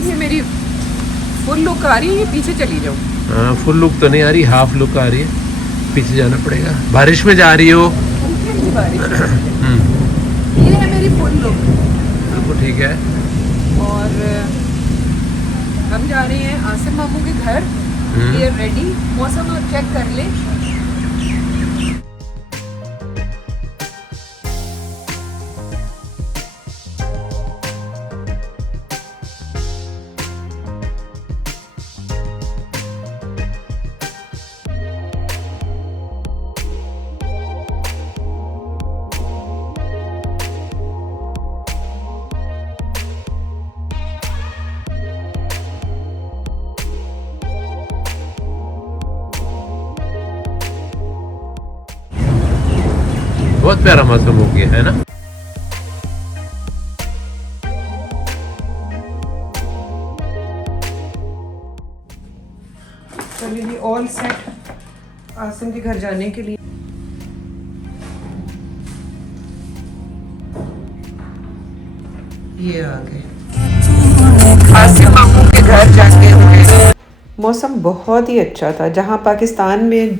ये मेरी full look आ रही है, पीछे चली जाऊँ? हाँ, फुल लुक तो नहीं आ रही, हाफ लुक आ रही है, पीछे जाना पड़ेगा। बारिश में जा रही हो? बारिश ये है मेरी फुल लुक। बिल्कुल ठीक है। और हम जा रहे हैं आसिम मामू के घर। ये रेडी, मौसम चेक कर ले। बहुत प्यारा मौसम हो गया है ना। चलिए जी, ऑल सेट आसिम के घर जाने के लिए। ये आ गए आसिम मामू के घर जाके हुए। मौसम बहुत ही अच्छा था। जहाँ पाकिस्तान में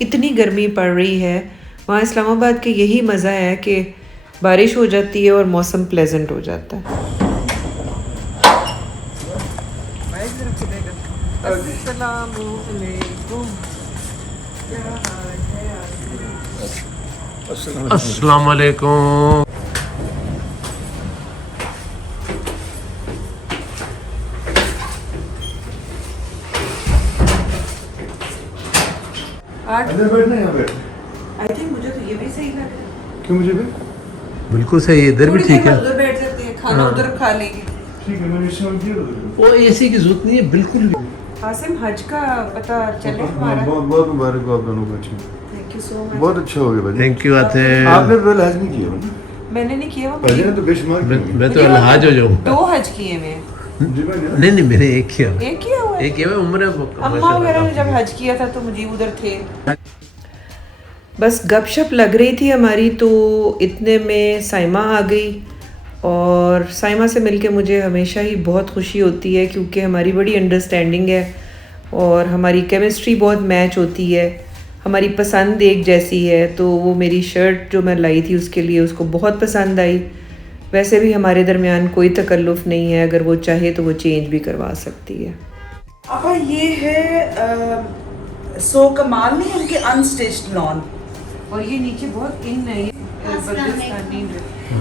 इतनी गर्मी पड़ रही है, वहाँ इस्लामाबाद के यही मज़ा है कि बारिश हो जाती है और मौसम प्लेजेंट हो जाता है। अस्सलाम वालेकुम। अंदर बैठना, यहाँ बैठ। आई थिंक मुझे तो ये भी सही लग रहा है। क्यों मुझे भी? बिल्कुल सही है, इधर भी ठीक है। उधर बैठ सकते हैं, खाना उधर खा लेंगे। ठीक है, मैंने इसमें दिया था। वो एसी की जरूरत नहीं है बिल्कुल भी। आसिम, हज का पता चले हमारा? बहुत बहुत मुबारक हो आप दोनों को। अच्छा, थैंक यू सो मच। बहुत अच्छा हो गया भाई। थैंक यू आते हैं। आपने पहले हज नहीं किया ना? मैंने नहीं किया वो। पहले ने तो बेशुमार किया। मैं तो अलहाज हो जाऊँ। 2 हज किए मैं। जी मैंने नहीं, मैंने एक किया। एक किया हुआ है। एक किया, मैं उम्र अम्मा वगैरह ने जब हज किया था तो मुझे उधर थे। बस गपशप लग रही थी हमारी, तो इतने में साइमा आ गई। और साइमा से मिलके मुझे हमेशा ही बहुत खुशी होती है, क्योंकि हमारी बड़ी अंडरस्टैंडिंग है और हमारी केमिस्ट्री बहुत मैच होती है। हमारी पसंद एक जैसी है। तो वो मेरी शर्ट जो मैं लाई थी उसके लिए उसको बहुत पसंद आई। वैसे भी हमारे दरमियान कोई तकल्लुफ़ नहीं है, अगर वो चाहे तो वो चेंज भी करवा सकती है। अब ये है सो कमाल नहीं, उनके अनस्टिच्ड लॉन। और ये नीचे बहुत इन है।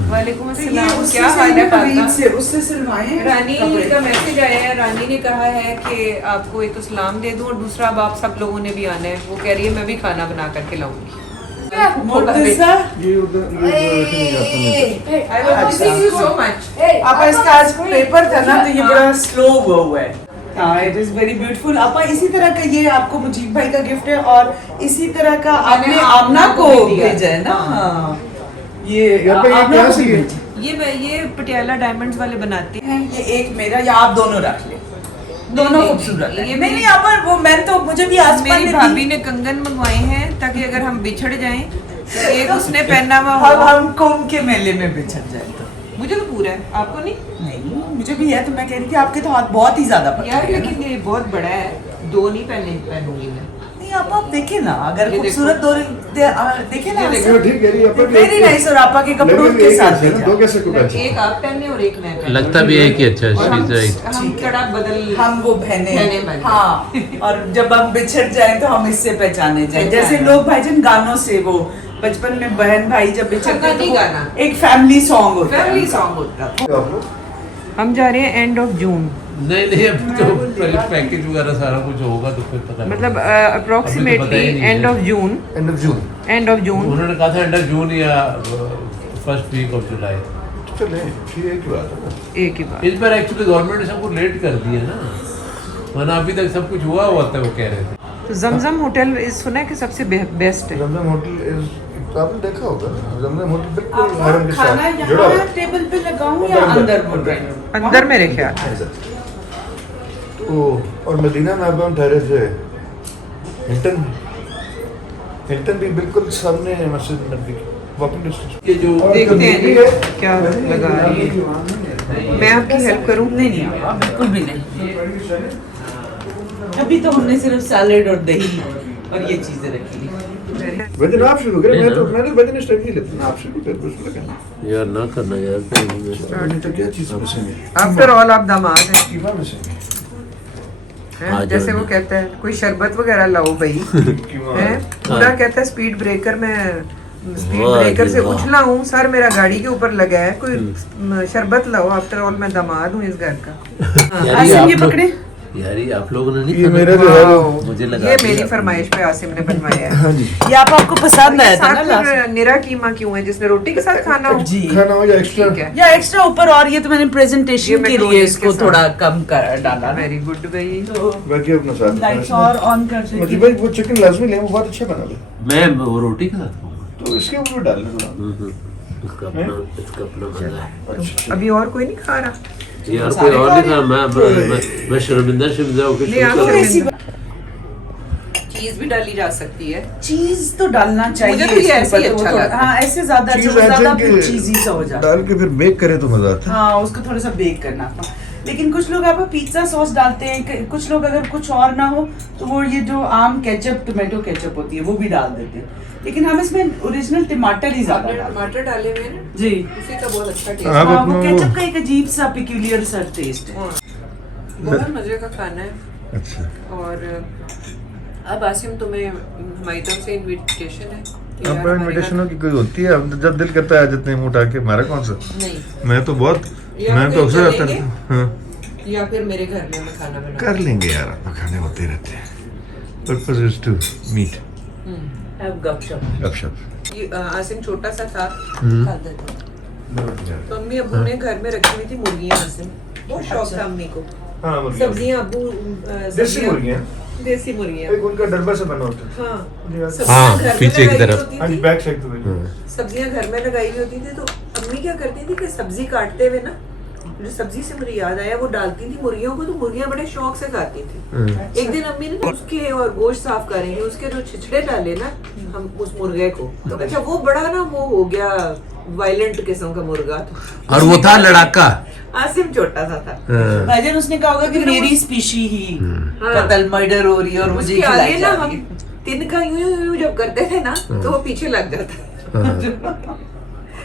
वालेकुम तो अस्सलाम, ये क्या हाल है पापा? से उससे सिलवाए हैं रानी कपड़े। का मैसेज आया है। रानी ने कहा है कि आपको एक तो सलाम दे दूं और दूसरा अब आप सब लोगों ने भी आना है। वो कह रही है मैं भी खाना बना करके लाऊंगी। मुर्तज़ा, ये उधर आपा इसका आज पेपर था ना, तो ये बड़ा स्लो हुआ है। हाँ, इट इज वेरी ब्यूटीफुल। आपा इसी तरह का ये आपको मुजीब भाई का गिफ्ट है, और इसी तरह का आपने आमना को भेजा है ना। हाँ, ये आमना क्या को सी भी है? भेजा ये पटियाला डायमंड्स वाले बनाते हैं। है। ये एक मेरा, या आप दोनों रख ले, दोनों नहीं, खूबसूरत है। ये नहीं नहीं, आप वो मैं तो मुझे भी आसमान मेरी में भाभी ने कंगन मंगवाए हैं ताकि अगर हम बिछड़ जाएं तो एक उसने पहना हुआ अब हो। हम कुंभ के मेले में बिछड़ जाए तो मुझे तो पूरा है, आपको नहीं? नहीं, मुझे भी है। तो मैं कह रही थी आपके तो हाथ बहुत ही ज्यादा पतले यार हैं। लेकिन ये बहुत बड़ा है, 2 नहीं पहनूंगी मैं। नहीं, आप देखे ना, अगर ये खूबसूरत देखो। देखे ना, ये देखो, ठीक है, ये अपन वेरी नाइस। और आपा के कपड़ों लेकिन के एक साथ अच्छा है ना, दो कैसे को अच्छा। एक आप पहने और एक मैं पहनूं। लगता भी है कि अच्छा और हम राइट। हम कड़ा बदल। हम वो बहने बहने बन गए। हाँ, और जब हम बिछड़ जाएं तो हम इससे पहचाने जाएं। जैसे पहचाने। लोग भाईजान गानों से, वो बचपन में बहन भाई जब बिछड़ते खानदानी तो वो गाना। एक फैमिली सॉन्ग होता है। फैमिली सॉन्ग होता है। आप लोग हम जा रहे हैं एंड ऑफ जून, नहीं, अभी तो पहले पैकेज वगैरह सारा कुछ होगा तो फिर पता मतलब अभी तो पता अप्रोक्सीमेटली ही नहीं है। End of June. End of June. End of June उन्होंने कहा था एंड ऑफ जून या फर्स्ट वीक ऑफ जुलाई। चले, ठीक है, की बात है ना। एक ही बात। इस बार एक्चुअली गवर्नमेंट ने सबको लेट कर दिया ना, वरना अभी तक सब कुछ हुआ था, वो कह रहे थे। तो जमजम होटल सुना है कि सबसे बेस्ट है। जमजम होटल इज, आपने देखा होगा जमजम होटल बिल्कुल आप हरम के खाना साथ जुड़ा हुआ यहाँ है। टेबल पे लगाऊं या अंदर, अंदर बोल अंदर। रहे हैं? अंदर मेरे ख्याल। ऐसा। तो और मदीना में अब हम ठहरे थे हिल्टन भी बिल्कुल सामने है मस्जिद नबी की, वॉकिंग डिस्टेंस। ये जो देखते हैं भी जी है। क्या लगा रही है। मैं आपकी हेल्प करूं? नहीं नहीं आप बिल्कुल भी नहीं। अभी तो हमने सिर्फ सैलेड और दही और ये चीजें रखी। वजन आप शुरू करें, मैंने वजन इस टाइम नहीं लेता, आप शुरू करें बस लगा। यार ना करना यार, नहीं तो क्या चीज़ पसंद आफ्टर ऑल आप दामाद हैं। कीमा पसंद है। हैं? जैसे वो कहता है कोई शरबत वगैरह लाओ भाई हैं? पूरा कहता है स्पीड ब्रेकर में, स्पीड ब्रेकर से उछला हूँ, सर मेरा गाड़ी के ऊपर लगा है, कोई शरबत लाओ। आफ्टर ऑल मैं दामाद हूँ इस घर का। आसिम ये पकड़े। यार ये आप लोगों ने नहीं ये खाना? मेरा जो है वो मुझे लगा ये मेरी फरमाइश पे आसिम ने बनवाया है। हाँ जी ये आपको पसंद आया था ना साथ लास्ट में निरा कीमा क्यों है, जिसने रोटी के साथ खाना हो? जी खाना हो या एक्स्ट्रा ठीक है, या एक्स्ट्रा ऊपर, और ये तो मैंने ये प्रेजेंटेशन के मैक्रोनीज लिए के इसको साथ। थोड़ा कम कर डाला। वेरी गुड भाई। तो बाकी अपना साथ लाइट्स और ऑन कर मुझे सकते भाई वो चिकन लाजमी ले, वो बहुत अच्छा बना दे, मैं वो रोटी के साथ खाऊंगा। तो इसके ऊपर डाल दो। इसका अपना मजा है। अच्छा अभी और कोई नहीं खा रहा? यार कोई और नहीं था, मैं शर्मिंदा होकर नहीं, आप शुरू कर- शर्मिंदा। चीज भी डाली जा सकती है। चीज तो डालना चाहिए। मुझे तो ये इसके ऐसे ही ऊपर, तो अच्छा वो थोड़ा- लगता है। हाँ ऐसे ज्यादा अच्छा, चीज़ वो ज्यादा ऐसे फिर कि चीजी सा हो जाता है। डाल के फिर बेक करे तो मजा आता है। हाँ उसको थोड़ा सा बेक करना था। लेकिन कुछ लोग आप पिज्जा सॉस डालते हैं, कुछ लोग अगर कुछ और ना हो तो वो ये जो आम केचप, टोमेटो केचप होती है वो भी डाल देते हैं। लेकिन हम इसमें ओरिजिनल टमाटर ही ज्यादा आपने डालते हैं। टमाटर डाले हुए हैं ना, जी उसी का बहुत अच्छा टेस्ट आप है। हाँ वो अपना केचप का एक अजीब सा पिक्यूलियर सा टेस्ट है। बहुत मजे का खाना है। अच्छा और अब आसिम तुम्हें हमारी तरफ से इनविटेशन है कि यार अब हमारे इनविटेशनों घर- की कोई होती है, अब जब दिल करता है आ जाते हैं मुंह उठा के, हमारा कौन सा। नहीं, मैं तो बहुत, या मैं तो फिर अक्सर आता चलेंगे? रहता हूँ। हाँ या फिर मेरे घर में मैं खाना बना कर लेंगे यार, अपना खाने होते रहते हैं। पर्पस इज टू मीट अब गपशप। गपशप। आसिम छोटा सा था, खाते थे। तो अम्मी अब्बू ने घर में रखी हुई थी मुर्गियां। आसिम बहुत शौक था अम्मी को। हाँ मुर्गियाँ। सब्जियां अब्बू देसी मुर्गियाँ। देसी मुर्गियां। एक उनका डब्बा से बना होता है। हाँ, हाँ, सब्जियां घर में पीछे की लगाई तरफ। होती हाँ जी थी। बैक साइड तो वही। सब्जियां घर में लगाई हुई होती थी, तो अम्मी क्या करती थी कि सब्जी काटते हुए ना, जो सब्जी से मुझे याद आया, वो डालती थी मुर्गियों को, तो मुर्गियां बड़े शौक से खाती थी। एक दिन अम्मी ने उसके और गोश्त साफ करेंगे, उसके जो छिछड़े डाले ना हम उस मुर्गे को, तो अच्छा वो बड़ा ना वो हो गया वायलेंट किस्म का मुर्गा। तो और वो था लड़ाका। आसिम छोटा सा था। भाईजान उसने कहा होगा कि मेरी स्पीशी ही कत्ल मर्डर हो रही है और मुझे उसके खिलाई आगे जा ना रही हम है। तिनका यूं यूं जब करते थे ना, तो वो पीछे लग जाता।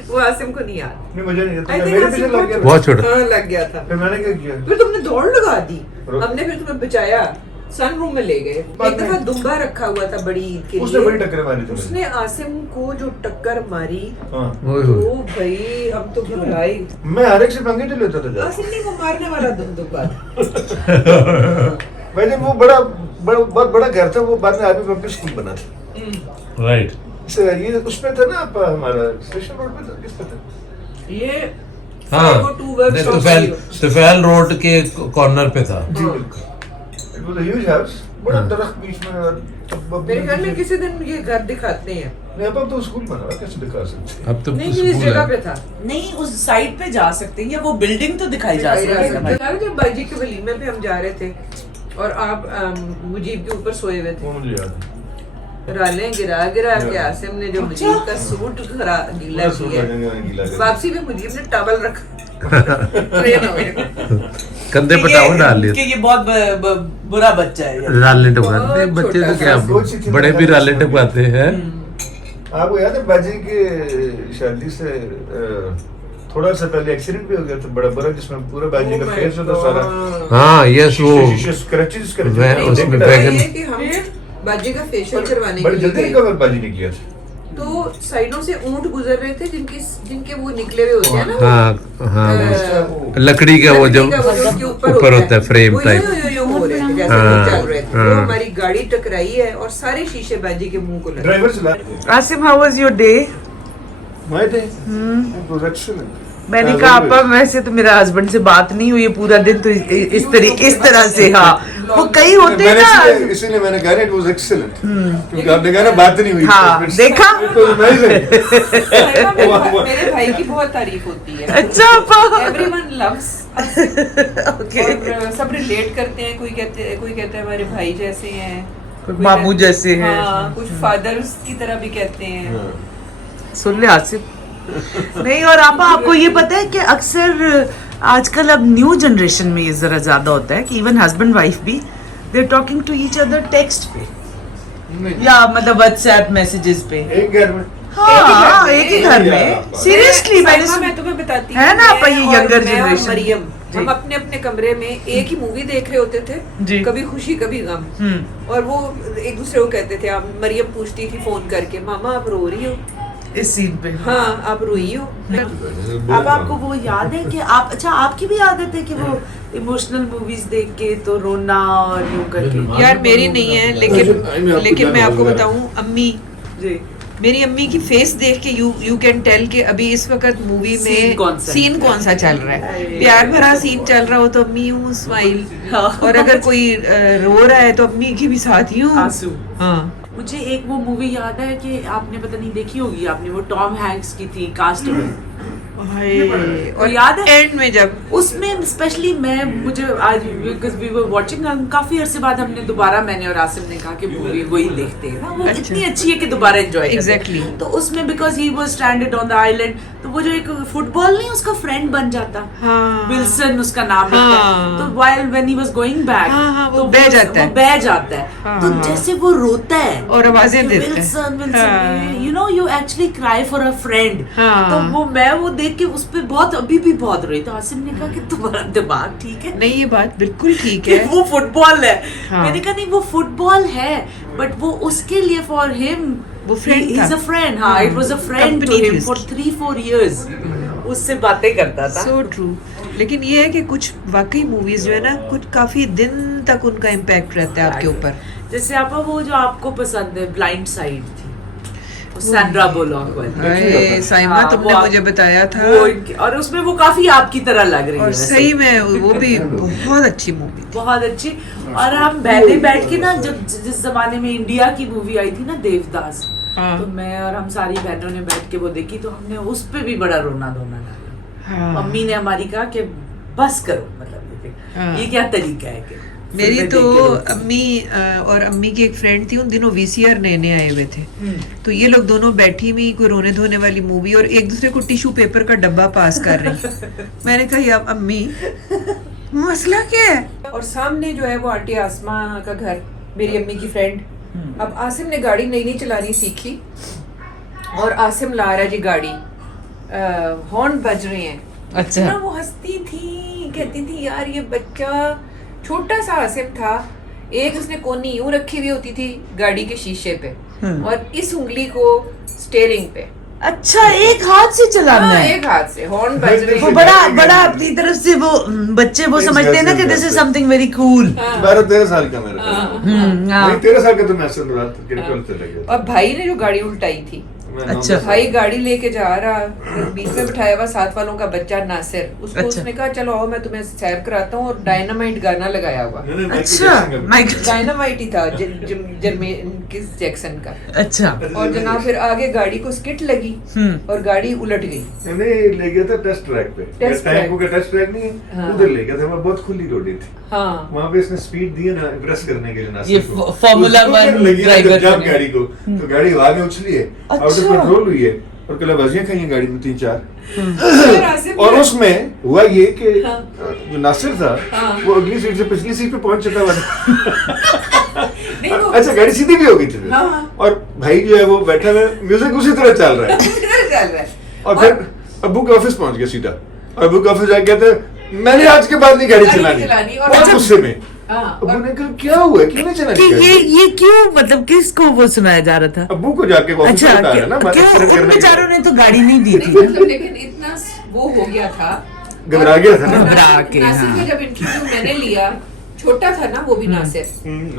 वो आसिम को नहीं याद। नहीं मुझे नहीं I आता, think मेरे आसिम पीछे लग गया। बहुत छोटा। हाँ लग गया था। फिर मैंने क्या किया, फिर तुमने दौड़ लगा दी, रुक। हमने फिर तुम्हें बचाया, सनरूम में ले गए। बाद एक दफा में- दुम्बा रखा हुआ था बड़ी ईद के उसने लिए, बड़ी टक्कर मारी थी उसने आसिम को जो टक्कर मारी, हाँ तो भाई हम तो घबराए। मैं हर एक से पंगे तो लेता था आसिम नहीं वो मारने वाला दुम्बा था। भाई जब वो बहुत बड़ा घर था, वो बाद में आर्मी पब्लिक स्कूल बना था। राइट। ये उसमें था ना हमारा स्टेशन रोड पे था, किस पे था? ये हाँ 502 तुफैल रोड के कॉर्नर पे था। जी बिल्कुल। It was a huge house, बड़ा दरख्त बीच में। और मेरे ख्याल में किसी दिन ये घर दिखाते हैं। नहीं अब तो स्कूल बना हुआ, कैसे दिखा सकते हैं? अब तो नहीं, इस स्कूल जगह है। पे था। नहीं उस साइड पे जा सकते हैं, या वो बिल्डिंग तो दिखाई जा सकती है भाई। जब बाजी के वलीमे पे हम जा रहे थे और आप मुजीब के ऊपर सोए हुए थे, वो मुझे याद है। रालें गिरा के आसिम ने जो मुजीब का सूट गीला बस वो किया, लगेगा गीला करके। वापसी में मुजीब ने टॉवल रखा। ट्रेन हो गई। कंधे पे टावल डाल लिया। कि ये बहुत बुरा बच्चा है ये। राले टपकाते बहुत बच्चे छोटा तो क्या, सा। बड़े भी राले टपकाते हैं। आपको याद है बाजी के शादी से थोड़ा सा पहले एक्सीडेंट भी हो गया था बड़ा बड़ा, जिसमें पूरा बाजी का फेस होता सारा हाँ यस वो स्क्रैचेस मैं उसमें बैगन कि हम बाजी का फेशियल करवाने के बड़ी लिए जल्दी गए, रिकवर बाजी ने किया था। तो साइडों से ऊंट गुजर रहे थे जिनके वो निकले हुए होते हैं ना, हाँ हाँ वो लकड़ी का वो जो उसके ऊपर होता है फ्रेम वो टाइप। यूं हो रहे थे जैसे हाँ, वो चल रहे थे। हाँ। वो हमारी गाड़ी टकराई है और सारे शीशे बाजी के मुंह को लगे। ड्राइवर चला Asim how was your day? मैं थे इट वाज एक्सीलेंट। मैंने कहा आपा वैसे तो मेरा हस्बैंड से बात नहीं हुई है पूरा दिन, तो इस तरह से हाँ वो कई होते हैं ना। इसीलिए मैंने कहा इट वाज एक्सीलेंट, क्योंकि आपने कहा ना बात नहीं हुई। हाँ, देखा? मेरे भाई की बहुत तारीफ होती है। अच्छा आपा एवरीवन लव्स ओके। और सब रिलेट करते हैं। कोई कहते हैं हमारे भाई जैसे हैं, कोई मामू जैसे हैं। हाँ, कुछ फादर्स की तरह भी कहते हैं। सुन ले आसिफ। नहीं और आपा आपको ये पता है कि अक्सर आजकल अब न्यू जनरेशन में ये जरा ज्यादा होता है कि इवन हस्बैंड वाइफ भी they talking to each other text पे या मतलब व्हाट्सएप मैसेजेस पे। एक घर में हाँ एक ही घर में सीरियसली मैं तुम्हें बताती है ना आप ये और यंगर मैं और जनरेशन। मरियम हम अपने अपने कमरे में एक ही मूवी देख रहे होते जी। थे, कभी खुशी कभी गम, और वो एक दूसरे को कहते थे। आप मरियम पूछती थी फोन करके, मामा आप रो रही हो? इस सीन पे हाँ आप रोई हो? अब आपको वो याद है कि आप अच्छा आपकी भी आदत है कि वो इमोशनल मूवीज देख के तो रोना और यूं करके? यार मेरी नहीं है, लेकिन मैं आपको बताऊं, अम्मी जी मेरी अम्मी की फेस देख के यू कैन टेल कि अभी इस वक्त मूवी Scene में कौन सा है? सीन कौन सा चल रहा है। प्यार भरा सीन चल रहा हो तो अम्मी यूं स्माइल, और अगर कोई रो रहा है तो अम्मी की भी साथ ही हूँ। आंसू। हाँ मुझे एक वो मूवी याद है कि आपने पता नहीं देखी होगी आपने, वो टॉम हैंक्स की थी कास्टअवे। और याद है? एंड में जब उसमें स्पेशली मुझे आज बिकॉज वी वर वाचिंग, काफी अरसे बाद हमने दोबारा, मैंने और आसिम ने कहा कि मूवी वही देखते हैं ना, वो अच्छा। इतनी अच्छी है कि दोबारा एंजॉय Exactly. तो उसमें because he was stranded on the island, तो वो जो एक फुटबॉल नहीं उसका फ्रेंड बन जाता, हाँ। विल्सन उसका नाम हाँ। रखता है, तो while when he was going back हाँ, वो तो बह जाता है। वो बह जाता है, हाँ, तो हाँ। जैसे वो रोता है और आवाजें देता है। विल्सन हाँ। You know you actually cry for a friend. हाँ। तो मैं वो देख के उस पे बहुत अभी भी बहुत रोई, तो आसिम ने कहा कि तुम्हारा दिमाग ठीक है? नहीं, ये बात बिल्कुल ठीक कि है। वो फुटबॉल है। हाँ। मैंने कहा नहीं वो फुटबॉल है, बट वो उसके लिए फॉर हिम वो friend ही इज था। A friend. हाँ it was a friend to Company थी हिम फॉर उसकी। 3-4 इयर्स उससे बातें करता था। So true. लेकिन ये है कि कुछ वाकई मूवीज जो है ना, कुछ काफी दिन तक उनका इम्पैक्ट रहता है आपके ऊपर। जैसे आप वो जो आपको पसंद है ब्लाइंड साइड थी, वो सैंड्रा बुलॉक वाली। अरे साइमा, हाँ, तुमने वो मुझे बताया था। और उसमें वो काफी आपकी तरह लग रही है और वैसे। सही में वो भी बहुत अच्छी मूवी थी। बहुत अच्छी। और हम बहने बैठ के ना, जब जिस जमाने में इंडिया की मूवी आई थी ना देवदास, हाँ। तो मैं और हम सारी बहनों ने बैठ के वो देखी, तो हमने उस पे भी बड़ा रोना धोना डाला। हाँ। मम्मी ने हमारी कहा कि बस करो, मतलब हाँ। ये क्या तरीका है कि मेरी फिल्में तो देख के रोते हैं। अम्मी और अम्मी की एक फ्रेंड थी, उन दिनों वीसीआर नए आए हुए थे, तो ये लोग दोनों बैठी हुई कोई रोने धोने वाली मूवी और एक दूसरे को टिश्यू पेपर का डब्बा पास कर रही। मैंने कहा यार अम्मी मसला क्या है? और सामने जो है वो आंटी आसमा का घर, मेरी अम्मी की फ्रेंड। अब आसिम ने गाड़ी नई चलानी सीखी और आसिम ला रहा है जी गाड़ी, हॉर्न बज रहे हैं। अच्छा। ना वो हंसती थी, कहती थी यार ये बच्चा, छोटा सा आसिम था, एक उसने कोनी यूं रखी हुई होती थी गाड़ी के शीशे पे और इस उंगली को स्टेयरिंग पे। अच्छा, एक हाथ से चलाना हाँ, है? एक हाथ से हॉर्न बज रहे वो हैं। बड़ा बड़ा अपनी तरफ से वो बच्चे वो इस समझते हैं ना कि वैसे दिस इज वैसे। Something very cool. 12-13 साल का मेरा हाँ। नहीं 13 साल का तो मैं सुन रहा था क्रिकेट चले गया और भाई ने जो गाड़ी उल्टाई थी, अच्छा। भाई गाड़ी लेके जा रहा, बीच में बिठाया हुआ साथ वालों का बच्चा नासिर, उसको अच्छा। उसने कहा चलो आओ मैं तुम्हें सैर कराता हूँ, और डायनामाइट गाना लगाया हुआ। अच्छा माइकल डायनामाइट ही था जर्मेन किस जैक्सन का। अच्छा। और जनाब फिर आगे गाड़ी को स्किट लगी और गाड़ी उलट गई। मैंने ले गया था टेस्ट ट्रैक पे, टेस्ट ट्रैक। का टेस्ट ट्रैक नहीं हाँ। उधर ले गया था, वहाँ बहुत खुली रोड थी, हाँ वहाँ पे इसने स्पीड दी है ना इम्प्रेस करने के लिए ना ये Formula One driver जब बने। गाड़ी को तो गाड़ी आगे उछली है, आउट ऑफ अच्छा। कंट्रोल हुई है और कलाबाजियां खाई हैं गाड़ी में 3-4। फिर आसिम और ने- उसमें हुआ ये कि हाँ। जो नासिर था हाँ। वो अगली सीट से पिछली सीट पे पहुंच चुका हुआ था। नहीं, वो- अच्छा गाड़ी सीधी भी हो गई थी फिर। हाँ। और भाई जो है वो बैठा है, म्यूजिक उसी तरह चल रहा है किधर चल रहा है? और फिर अब्बू के ऑफिस पहुंच गया सीधा, और अब्बू के ऑफिस जाके कहते मैंने आज के बाद नहीं गाड़ी गाड़ी चलानी, चलानी, और बहुत अच्छा- गुस्से में। हाँ, अब्बू और- ने कहा क्या हुआ, क्यों नहीं कि चलानी गाड़ी? ये क्यों, मतलब किसको वो सुनाया जा रहा था? अब्बू को जाके ऑफिस अच्छा, में बताया ना, क्यों एक्सीडेंट उन करने के बेचारों बाद। ने तो गाड़ी नहीं दी नहीं, थी? मतलब लेकिन इतना वो हो गया था, घबरा गया था ना। घबरा के, नासिर हाँ। का जब इंटरव्यू मैंने लिया, छोटा था ना वो भी नासिर,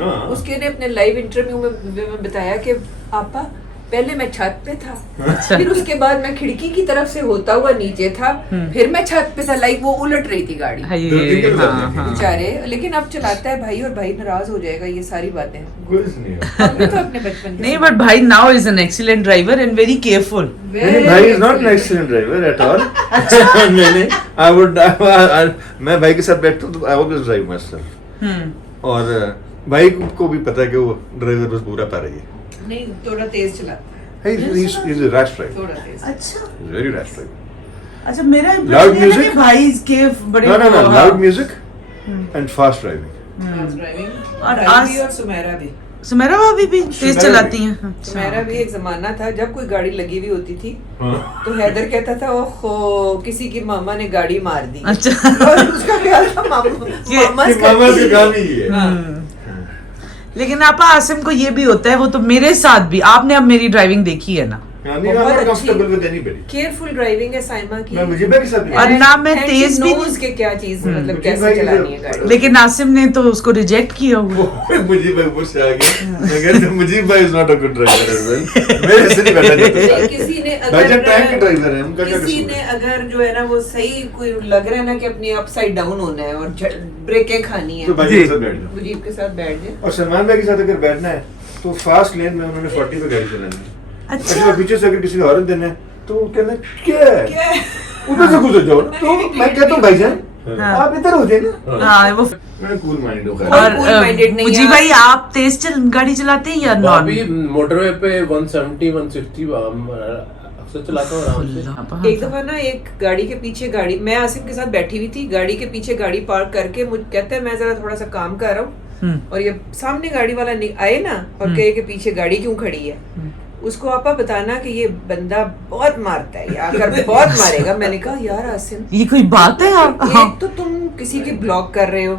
हाँ। उसके ने अपने लाइव इंटरव्यू में बताया कि आपा पहले मैं छत पे था, अच्छा। फिर उसके बाद मैं खिड़की की तरफ से होता हुआ नीचे था, फिर मैं छत पे था, लाइक वो उलट रही थी गाड़ी बेचारे। लेकिन अब चलाता है भाई, और भाई नाराज हो जाएगा, ये सारी बातें कुछ नहीं है। हमने तो अपने बचपन के नहीं, बट भाई now is an excellent driver and very careful. नहीं, भाई is not an excellent driver at all. मैंने आई वुड मैं भाई के साथ बैठता हूँ तो I always drive my self, और भाई को भी पता है कि वो ड्राइवर बस बुरा पा रही है। नहीं, थोड़ा तेज चलाता है, He's a rash driver. थोड़ा तेज। अच्छा। He's a very rash driver. अच्छा मेरा Loud impression ये है music? कि भाई के बड़े No, हाँ। loud music and fast driving. और और आज और सुमेरा भी सुमेरा भाभी भी तेज सुमेरा चलाती भी। हैं सुमेरा भी एक जमाना था जब कोई गाड़ी लगी हुई होती थी हाँ। तो हैदर कहता था ओहो किसी की मामा ने गाड़ी मार दी अच्छा और उसका ख्याल था मामा कि मामा के काम ही है। हाँ। लेकिन आपा आसिम को ये भी होता है, वो तो मेरे साथ भी, आपने अब मेरी ड्राइविंग देखी है ना, नहीं, I'm बहुत not अच्छी- comfortable with anybody. Careful driving है साइमा की मैं मुझे के साथ भी- और ना मैं And तेज she भी knows नहीं- कि क्या चीज मतलब मुझे कैसे भाई चलानी है जो- गाड़ी लेकिन आसिम ने तो उसको रिजेक्ट किया हुआ है। मुझे भाई ऊपर से आ गया मैं कहता मुझे भाई is not a good driver as well मेरे से नहीं बैठा जाता किसी ने भाई जब टैंक के ड्राइवर है उनका क्या किसी कसूर ने है अगर जो है ना वो सही कोई लग रहा है ना कि अपनी अपसाइड डाउन होना है और ब्रेकें खानी तो है भाई के साथ बैठ जाओ मुजीब के साथ बैठ जाए और सलमान भाई के साथ अगर बैठना है तो फास्ट लेन में उन्होंने 40 पे गाड़ी चलानी है अच्छा। अच्छा पीछे से अगर किसी को हॉर्न देना है तो वो कहना क्या है क्या है? उधर से गुजर जाओ ना तो मैं कहता हूँ भाईजान हाँ। आप इधर हो जाए ना हाँ वो मैं कूल माइंड हूँ कोई और cool-minded नहीं जी है। भाई आप तेज गाड़ी चलाते हैं या अभी नॉन? मोटरवे पे 170 160 अक्सर चलाता हूँ आराम से। एक दफा ना एक गाड़ी के पीछे गाड़ी मैं आसिम के साथ बैठी हुई थी गाड़ी के पीछे गाड़ी पार्क करके मुझे कहते हैं मैं जरा थोड़ा सा काम कर रहा हूँ और ये सामने गाड़ी वाला आए ना और कहे कि पीछे गाड़ी क्यों खड़ी है उसको आपा बताना कि ये बंदा बहुत मारता है ये आकर बहुत मारेगा मैंने कहा यार आसिम ये कोई बात है आप? एक तो तुम किसी की ब्लॉक कर रहे हो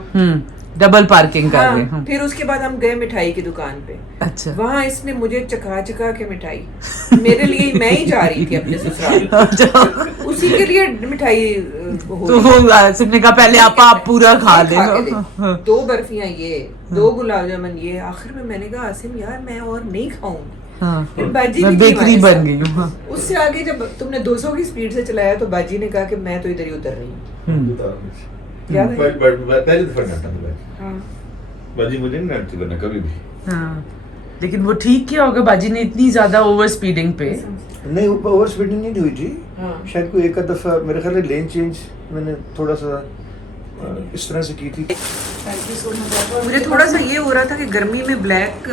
डबल पार्किंग कर रहे हाँ, हैं। फिर उसके बाद हम गए मिठाई की दुकान पे अच्छा वहाँ इसने मुझे चखा चखा के मिठाई मेरे लिए मैं ही जा रही थी अपने ससुराल अच्छा। उसी के लिए मिठाई हो तो रही। वो आसिम ने कहा पहले आप पूरा खा ले खा के लो। दे। 2 बर्फियां ये 2 गुलाब जामुन ये आखिर में मैंने कहा आसिम यार मैं और नहीं खाऊंगी हाँ, फिर बाजी मैं भी बेकरी हमारे बन साथ। गई हूँ। हाँ। उससे आगे जब तुमने 200 की स्पीड से चलाया तो बाजी ने कहा कि मैं तो इधर ही उतर रही हूँ याद है पहले दफा डांटा था भाई हाँ बाजी मुझे नहीं डांटती वरना कभी भी हाँ। लेकिन वो ठीक किया होगा बाजी ने इतनी ज्यादा ओवर स्पीडिंग पे। नहीं ओवर स्पीडिंग नहीं हुई थी हाँ। शायद कोई एक आध दफा मेरे ख्याल है लेन चेंज मैंने थोड़ा सा इस तरह से की थी मुझे थोड़ा सा ये हो रहा था कि गर्मी में ब्लैक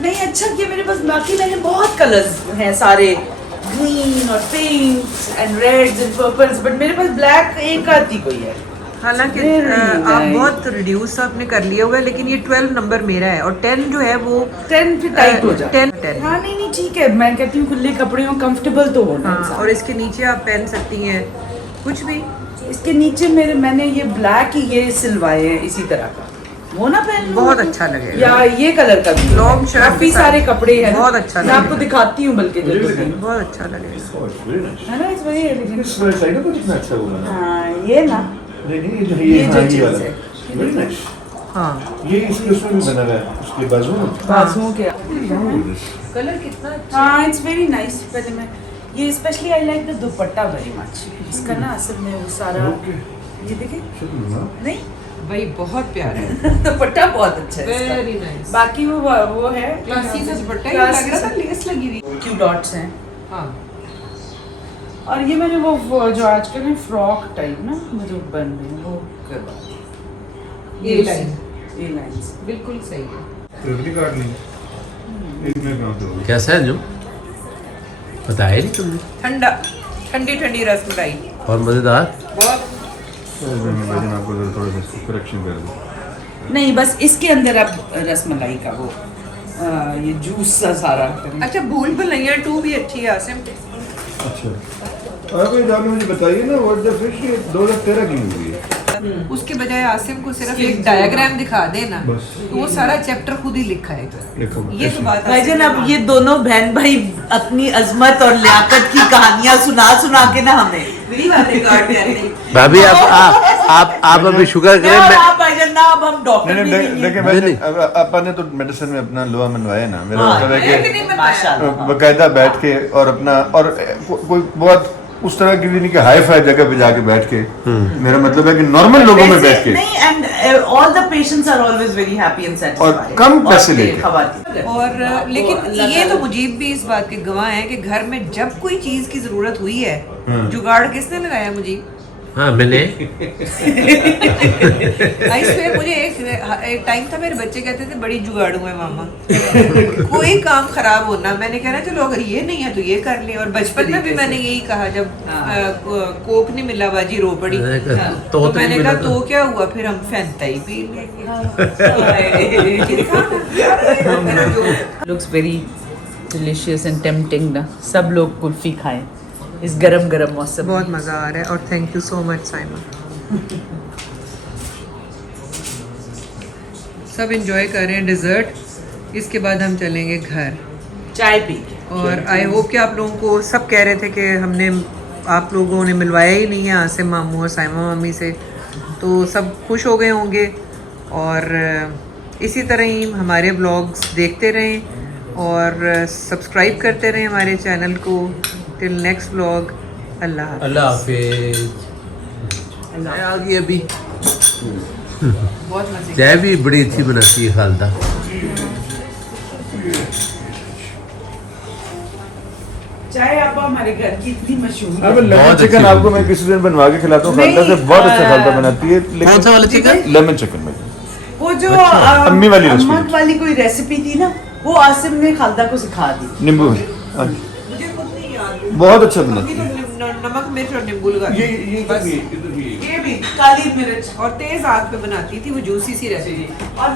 नहीं अच्छा किया मेरे पास, बाकी मैंने बहुत कलर्स हैं सारे, ग्रीन और pinks and reds and purples, but मेरे पास ब्लैक एक आती कोई है। हालांकि Very आप nice. बहुत रिड्यूस आपने कर लिया हुआ है लेकिन ये 12 नंबर मेरा है और 10 जो है वो 10 फिर टाइट हो जाता है। 10 हाँ नहीं ठीक है, मैं कहती हूँ खुले कपड़े हो कंफर्टेबल तो होना हाँ, इंसान। और इसके नीचे आप पहन सकती हैं कुछ भी इसके नीचे मैंने ये ब्लैक ही ये सिलवाए हैं इसी तरह का, वो ना पहन लूं? बहुत अच्छा लगेगा। या ये कलर का भी Long shirt काफी के साथ सारे कपड़े हैं, बहुत अच्छा मैं आपको लगेगा। दिखाती हूँ बल्कि मुझे भी जल्दी। दिखाना। बहुत अच्छा लगेगा है ना इस वही elegant। इस साइड पर कितना अच्छा हुआ है हाँ ये ना नहीं नहीं ये जो ये ये जो हाँ ये चीज़ वाला है। वेरी नाइस हाँ ये इसके उसमें भी बना हुआ है उसके बाजू में बाजुओं के कलर कितना अच्छा हाँ इट्स वेरी नाइस। पहले मैं ये specially I like the dupatta very much, इसका ना असल में वो सारा ये देखे नहीं भाई बहुत प्यारा है दुपट्टा बहुत अच्छा है इसका। वेरी नाइस बाकी वो है क्लासी से दुपट्टा ये लग रहा था लेस लगी हुई क्यू डॉट्स हैं। हाँ और ये मैंने वो जो आजकल में फ्रॉक टाइप ना मुझे बन रही है वो करवा ये लाइन ये लाइंस बिल्कुल सही है रेवरी कार्ड नहीं एक मिनट काम करो कैसा है जो बताया नहीं तुमने ठंडा ठंडी ठंडी रसमलाई और मजेदार बहुत मैं भाई आपको थोड़ा सा करेक्शन कर दूं नहीं बस इसके अंदर अब रसमलाई का वो ये जूस सा सारा अच्छा भूल भुलैया 2 भी अच्छी है आसिम अच्छा और कोई आपने मुझे बताइए ना व्हाट द फिश ये 2013 की मूवी है उसके बजाय आसिम को सिर्फ एक डायग्राम दिखा देना बस। तो वो सारा चैप्टर खुद ही लिखाएगा देखो ये तो बात भाईजान अब ये दोनों बहन भाई अपनी अजमत और लियाकत की कहानियां सुना के ना हमें मेरी बातें काट जाती भाभी आप अभी शुक्र करें और मैं आप भाईजान ना अब हम डॉक्टर नहीं भी नहीं नहीं देखिए हैं। मैंने नहीं। अपन ने तो मेडिसिन में अपना लोहा मनवाया ना मेरा हाँ, मतलब है कि माशाल्लाह। बकायदा बैठ के और अपना और कोई बहुत उस तरह की भी नहीं कि हाई फाई जगह पे जाके बैठ के मेरा मतलब है कि नॉर्मल लोगों में बैठ के नहीं and all the patients are always very happy and satisfied और कम पैसे लेके। और लेकिन ये तो मुजीब भी इस बात के गवाह हैं कि घर में जब कोई चीज की जरूरत हुई है जुगाड़ किसने लगाया मुजीब हाँ मैंने आई स्वेयर मुझे एक टाइम था मेरे बच्चे कहते थे बड़ी जुगाड़ू है मामा कोई काम खराब होना मैंने कहना चलो अगर ये नहीं है तो ये कर ले और बचपन में भी मैंने यही कहा जब कोक नहीं मिला बाजी रो पड़ी तो मैंने कहा तो क्या हुआ फिर हम फैंटा ही पी लेंगे looks very delicious and tempting ना सब लोग कुल्फी खाएं इस गरम गरम मौसम बहुत मज़ा आ रहा है और thank you so much Saima सब एंजॉय कर रहे हैं डिज़र्ट इसके बाद हम चलेंगे घर चाय पी और आई होप कि आप लोगों को सब कह रहे थे कि हमने आप लोगों ने मिलवाया ही नहीं है आसिम मामू और साइमा मम्मी से तो सब खुश हो गए होंगे और इसी तरह ही हमारे व्लॉग्स देखते रहें और सब्सक्राइब करते रहें हमारे चैनल को टिल नेक्स्ट व्लॉग अल्लाह हाफ़िज़। अल्लाह हाफिज आ गई अभी बहुत मज़े चाय भी बड़ी अच्छी बनाती है खालदा चाय आप हमारे घर की इतनी मशहूर अब लेमन बहुत चिकन अच्छी आपको मैं किसी दिन बनवा के खिलाता हूँ खालदा से बहुत अच्छा खालदा बनाती है कौन सा वाला चिकन लेमन चिकन में वो जो अम्मी वाली रेसिपी। अम्मा वाली कोई रेसिपी थी ना वो आसिम ने खालदा को सिखा दी नींबू मुझे खुद नहीं याद बहुत अच्छा बनाती है नमक मिर्च और नींबू लगा बस ये भी काली मिर्च और तेज आग पे बनाती थी वो जूसी सी रहती थी और